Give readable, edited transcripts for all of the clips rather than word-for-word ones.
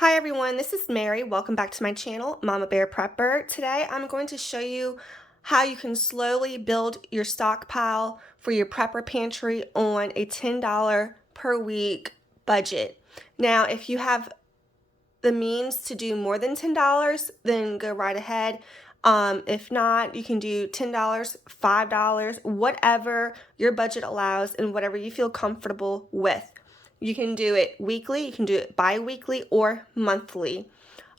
Hi everyone, this is Mary. Welcome back to my channel, Mama Bear Prepper. Today I'm going to show you how you can slowly build your stockpile for your prepper pantry on a $10 per week budget. Now, if you have the means to do more than $10, then go right ahead. If not, you can do $10, $5, whatever your budget allows and whatever you feel comfortable with. You can do it weekly, you can do it bi-weekly or monthly.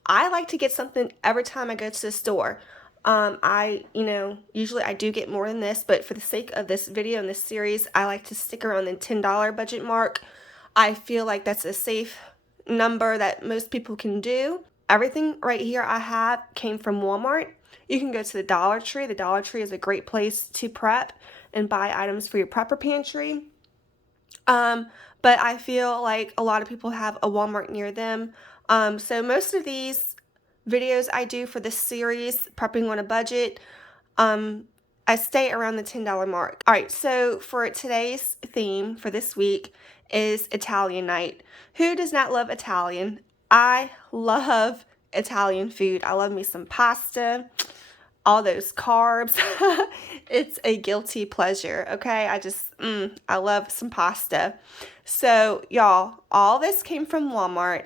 I like to get something every time I go to the store. Usually I do get more than this, but for the sake of this video and this series, I like to stick around the $10 budget mark. I feel like that's a safe number that most people can do. Everything right here I have came from Walmart. You can go to the Dollar Tree. The Dollar Tree is a great place to prep and buy items for your prepper pantry. But I feel like a lot of people have a Walmart near them. So most of these videos I do for this series, Prepping on a Budget, I stay around the $10 mark. All right, so for today's theme for this week is Italian night. Who does not love Italian? I love Italian food. I love me some pasta, all those carbs. It's a guilty pleasure, okay? I love some pasta. So, y'all, all this came from Walmart.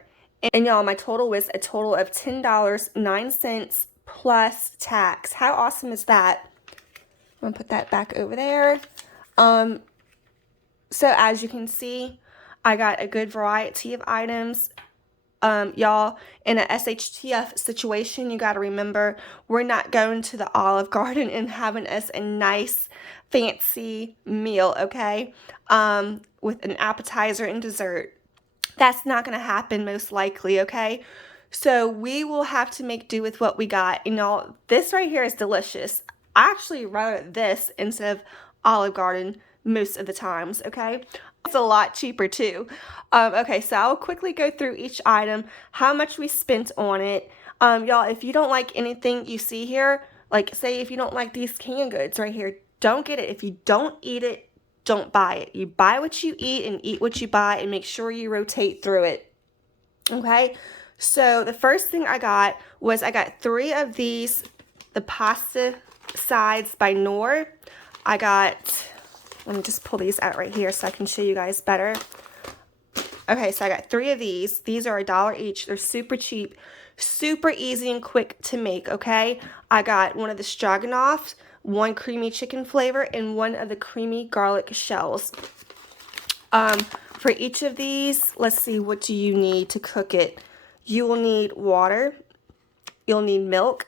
And y'all, my total was a total of $10.09 plus tax. How awesome is that? I'm gonna put that back over there. So as you can see, I got a good variety of items. Y'all, in a SHTF situation, you got to remember, we're not going to the Olive Garden and having us a nice, fancy meal, okay? With an appetizer and dessert. That's not going to happen most likely, okay? So we will have to make do with what we got. And y'all, this right here is delicious. I actually rather this instead of Olive Garden most of the times, okay? It's a lot cheaper too. Okay, so I'll quickly go through each item, how much we spent on it. Y'all, if you don't like anything you see here, like say if you don't like these canned goods right here, don't get it. If you don't eat it, don't buy it. You buy what you eat and eat what you buy and make sure you rotate through it. Okay, so the first thing I got was I got 3 of these, the pasta sides by Knorr. Let me just pull these out right here so I can show you guys better. Okay, so I got 3 of these. These are $1 each. They're super cheap, super easy and quick to make, okay? I got one of the stroganoff, 1 creamy chicken flavor, and 1 of the creamy garlic shells. For each of these, let's see, what do you need to cook it? You will need water, you'll need milk,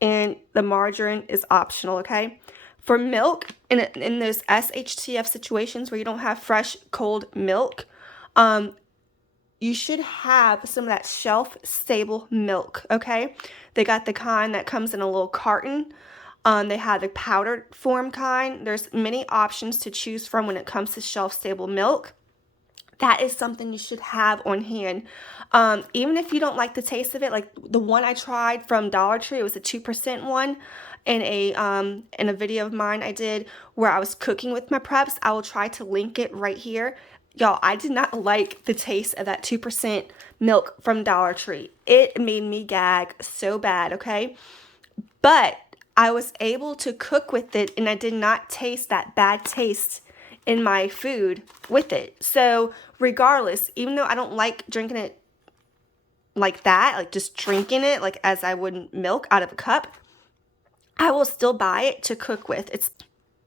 and the margarine is optional, okay? For milk, in those SHTF situations where you don't have fresh, cold milk, you should have some of that shelf-stable milk, okay? They got the kind that comes in a little carton. They have the powdered form kind. There's many options to choose from when it comes to shelf-stable milk. That is something you should have on hand. Even if you don't like the taste of it, like the one I tried from Dollar Tree, it was a 2% one. In a video of mine I did where I was cooking with my preps. I will try to link it right here. Y'all, I did not like the taste of that 2% milk from Dollar Tree. It made me gag so bad, okay? But I was able to cook with it and I did not taste that bad taste in my food with it. So regardless, even though I don't like drinking it like that, like just drinking it like as I would milk out of a cup, I will still buy it to cook with.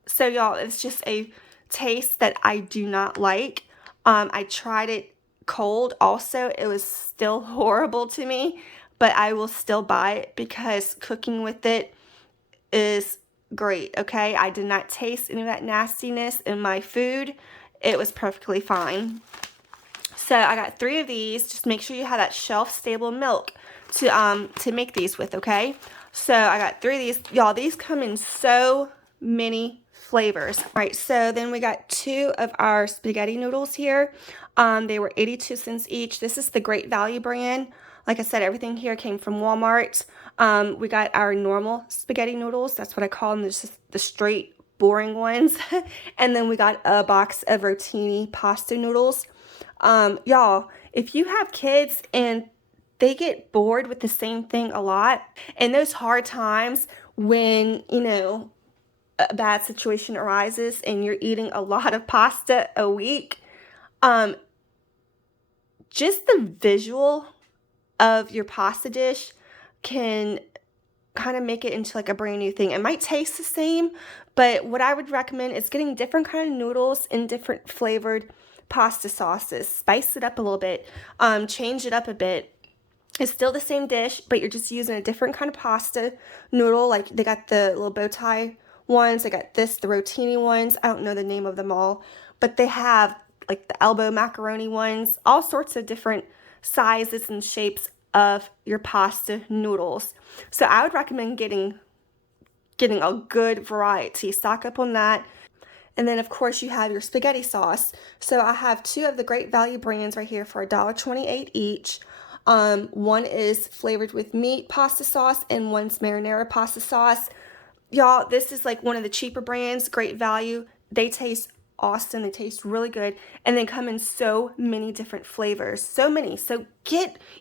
So y'all, it's just a taste that I do not like. I tried it cold also. It was still horrible to me, but I will still buy it because cooking with it is great, okay? I did not taste any of that nastiness in my food. It was perfectly fine. So I got 3 of these. Just make sure you have that shelf-stable milk to make these with, okay? So I got 3 of these. Y'all, these come in so many flavors. All right, so then we got 2 of our spaghetti noodles here. They were 82 cents each. This is the Great Value brand. Like I said, everything here came from Walmart. We got our normal spaghetti noodles. That's what I call them. This is the straight, boring ones. And then we got a box of rotini pasta noodles. Y'all, if you have kids and they get bored with the same thing a lot. And those hard times when, you know, a bad situation arises and you're eating a lot of pasta a week, um, just the visual of your pasta dish can kind of make it into like a brand new thing. It might taste the same, but what I would recommend is getting different kind of noodles and different flavored pasta sauces. Spice it up a little bit, change it up a bit. It's still the same dish, but you're just using a different kind of pasta noodle. Like they got the little bow tie ones, they got the rotini ones. I don't know the name of them all, but they have like the elbow macaroni ones, all sorts of different sizes and shapes of your pasta noodles. So I would recommend getting a good variety. Stock up on that. And then of course you have your spaghetti sauce. So I have 2 of the Great Value brands right here for $1.28 each. One is flavored with meat pasta sauce and one's marinara pasta sauce. Y'all, this is like one of the cheaper brands, Great Value. They taste awesome. They taste really good, and they come in so many different flavors. So many. So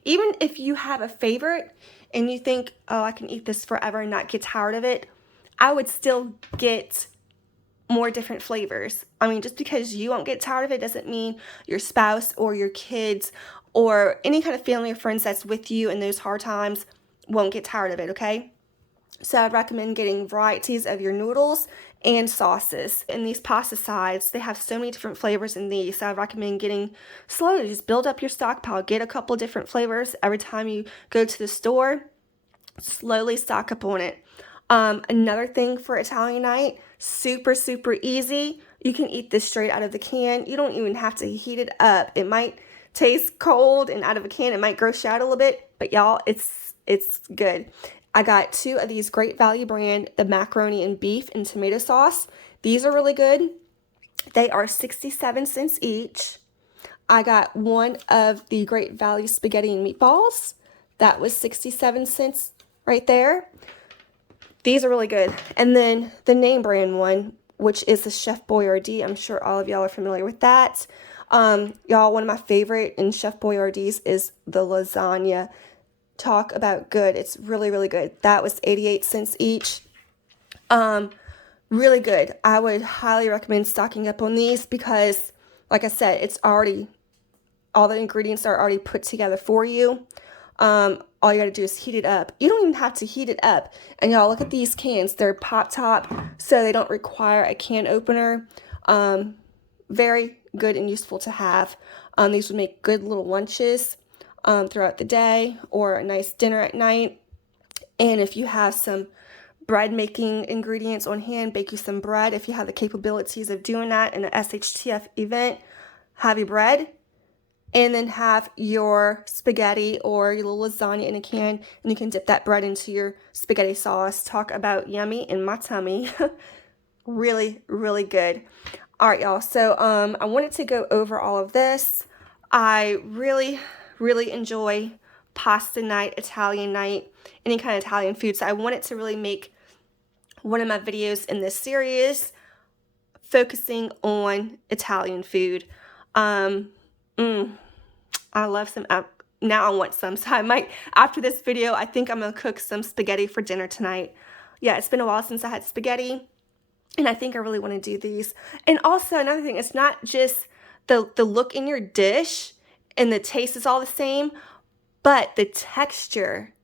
even if you have a favorite and you think, oh, I can eat this forever and not get tired of it, I would still get more different flavors. I mean, just because you won't get tired of it doesn't mean your spouse or your kids or any kind of family or friends that's with you in those hard times won't get tired of it, okay? So I'd recommend getting varieties of your noodles and sauces. In these pasta sides, they have so many different flavors in these. So I'd recommend getting slowly, just build up your stockpile. Get a couple different flavors every time you go to the store. Slowly stock up on it. Another thing for Italian night, super, super easy. You can eat this straight out of the can. You don't even have to heat it up. It might taste cold and out of a can. It might gross you out a little bit, but y'all, it's good. I got 2 of these Great Value brand, the macaroni and beef and tomato sauce. These are really good. They are 67 cents each. I got 1 of the Great Value spaghetti and meatballs. That was 67 cents right there. These are really good. And then the name brand one, which is the Chef Boyardee. I'm sure all of y'all are familiar with that. Y'all, one of my favorite in Chef Boyardee's is the lasagna. Talk about good. It's really, really good. That was 88 cents each. Really good. I would highly recommend stocking up on these because, like I said, it's already, all the ingredients are already put together for you. All you gotta do is heat it up. You don't even have to heat it up. And y'all, look at these cans. They're pop top, so they don't require a can opener. Very good and useful to have. These would make good little lunches throughout the day or a nice dinner at night. And if you have some bread making ingredients on hand, bake you some bread. If you have the capabilities of doing that in an SHTF event, have your bread. And then have your spaghetti or your little lasagna in a can, and you can dip that bread into your spaghetti sauce. Talk about yummy in my tummy. Really, really good. All right, y'all. So I wanted to go over all of this. I really, really enjoy pasta night, Italian night, any kind of Italian food. So I wanted to really make one of my videos in this series focusing on Italian food. I love some, now I want some, so I might, after this video, I think I'm going to cook some spaghetti for dinner tonight. Yeah, it's been a while since I had spaghetti, and I think I really want to do these. And also, another thing, it's not just the look in your dish, and the taste is all the same, but the texture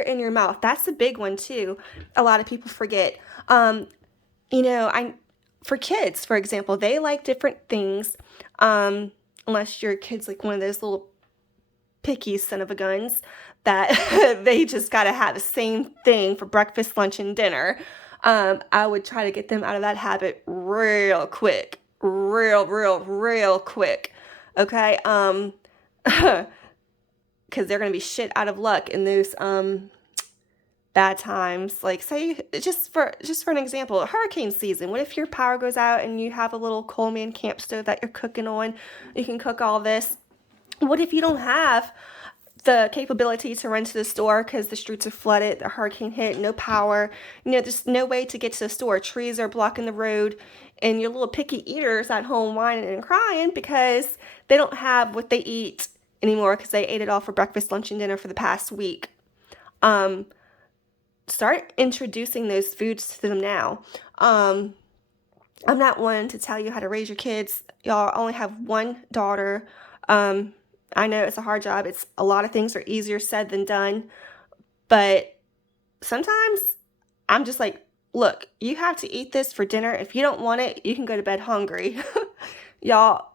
in your mouth, that's a big one too. A lot of people forget. You know, for kids, for example, they like different things, unless your kid's like one of those little picky son of a guns that they just got to have the same thing for breakfast, lunch, and dinner. I would try to get them out of that habit real quick. Real quick. Okay? Because they're going to be shit out of luck in those bad times. Like, say, just for an example, hurricane season. What if your power goes out and you have a little Coleman camp stove that you're cooking on? You can cook all this. What if you don't have the capability to run to the store because the streets are flooded, the hurricane hit, no power, you know, there's no way to get to the store, trees are blocking the road, and your little picky eaters at home whining and crying because they don't have what they eat anymore because they ate it all for breakfast, lunch, and dinner for the past week. Start introducing those foods to them now. I'm not one to tell you how to raise your kids. Y'all only have one daughter. I know it's a hard job. It's a lot of things are easier said than done. But sometimes I'm just like, look, you have to eat this for dinner. If you don't want it, you can go to bed hungry. Y'all,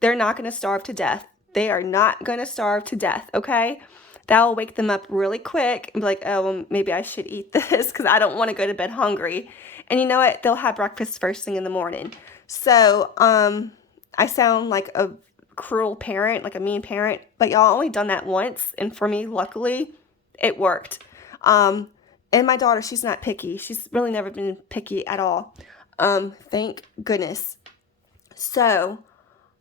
they're not going to starve to death. They are not going to starve to death, okay? That will wake them up really quick and be like, oh, well, maybe I should eat this because I don't want to go to bed hungry. And you know what? They'll have breakfast first thing in the morning. So I sound like a cruel parent, like a mean parent, but y'all only done that once. And for me, luckily, it worked. And my daughter, she's not picky. She's really never been picky at all. Thank goodness. So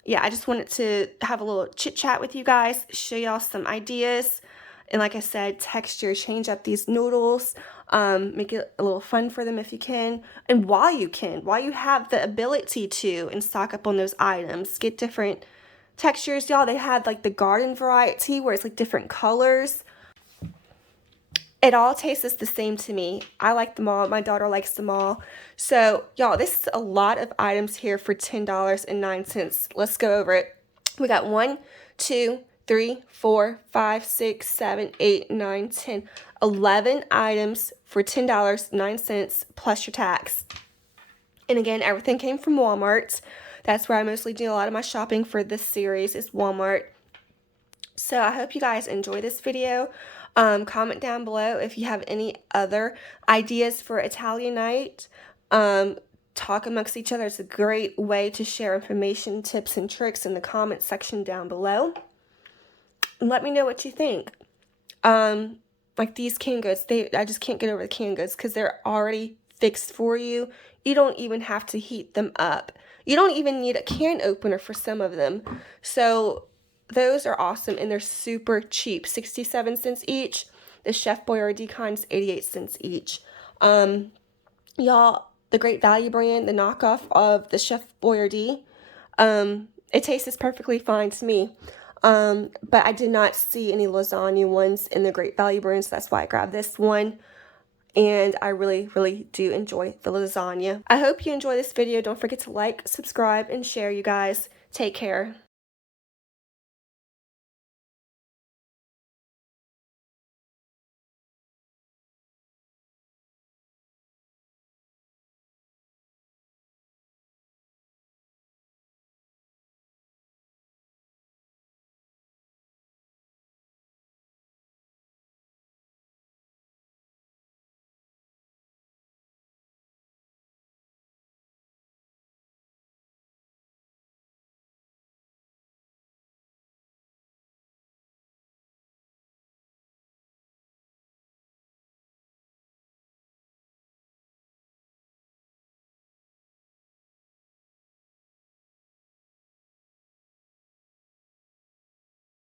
yeah, I just wanted to have a little chit chat with you guys, show y'all some ideas. And like I said, texture, change up these noodles, make it a little fun for them if you can. And while you have the ability to, and stock up on those items, get different textures. Y'all, they had like the garden variety where it's like different colors. It all tastes the same to me. I like them all. My daughter likes them all. So, y'all, this is a lot of items here for $10.09. Let's go over it. We got 1, 2, 3, 4, 5, 6, 7, 8, 9, 10, 11 items for $10.09 plus your tax. And again, everything came from Walmart. That's where I mostly do a lot of my shopping for this series is Walmart. So I hope you guys enjoy this video. Comment down below if you have any other ideas for Italian night. Talk amongst each other. It's a great way to share information, tips, and tricks in the comment section down below. Let me know what you think. Like these canned goods, I just can't get over the canned goods because they're already fixed for you. You don't even have to heat them up. You don't even need a can opener for some of them. So those are awesome, and they're super cheap, 67 cents each. The Chef Boyardee kind's 88 cents each. Y'all, the Great Value brand, the knockoff of the Chef Boyardee, it tastes perfectly fine to me. But I did not see any lasagna ones in the Great Value brand, so that's why I grabbed this one. And I really, really do enjoy the lasagna. I hope you enjoy this video. Don't forget to like, subscribe, and share, you guys. Take care.